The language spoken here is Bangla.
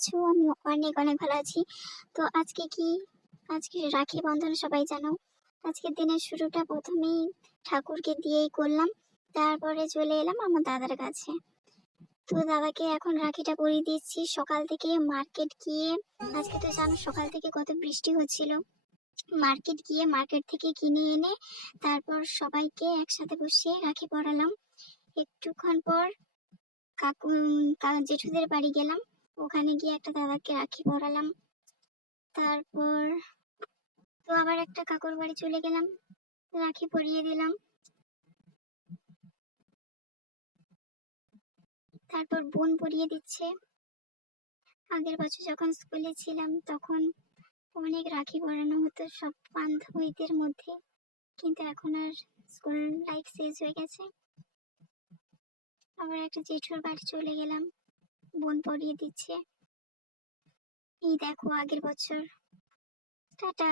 আছো? আমি অনেক অনেক ভালো আছি। তো আজকে রাখি বন্ধন, সবাই জানো। আজকের দিনের শুরুটা প্রথমেই ঠাকুরকে দিয়েই করলাম। তারপরে চলে এলাম আমার দাদার কাছে। তো দাদাকে এখন রাখিটা পরিয়ে দিচ্ছি। সকাল থেকে মার্কেট গিয়ে, আজকে তো জানো সকাল থেকে কত বৃষ্টি হচ্ছিল, মার্কেট থেকে কিনে এনে তারপর সবাইকে একসাথে বসিয়ে রাখি পরালাম। একটুক্ষণ পর জেঠুদের বাড়ি গেলাম। ওখানে গিয়ে একটা দাদাকে রাখি পরালাম। তারপর তো আবার একটা কাকুর বাড়ি চলে গেলাম, রাখি পরিয়ে দিলাম। তারপর বোন পরিয়ে দিচ্ছে। আগের বছর যখন স্কুলে ছিলাম তখন অনেক রাখি পরানো হতো সব বান্ধবীদের মধ্যে, কিন্তু এখন আর স্কুল লাইফ শেষ হয়ে গেছে। আবার একটা জেঠুর বাড়ি চলে গেলাম, বোন পরিয়ে দিচ্ছে। এই দেখো আগের বছর। টাটা।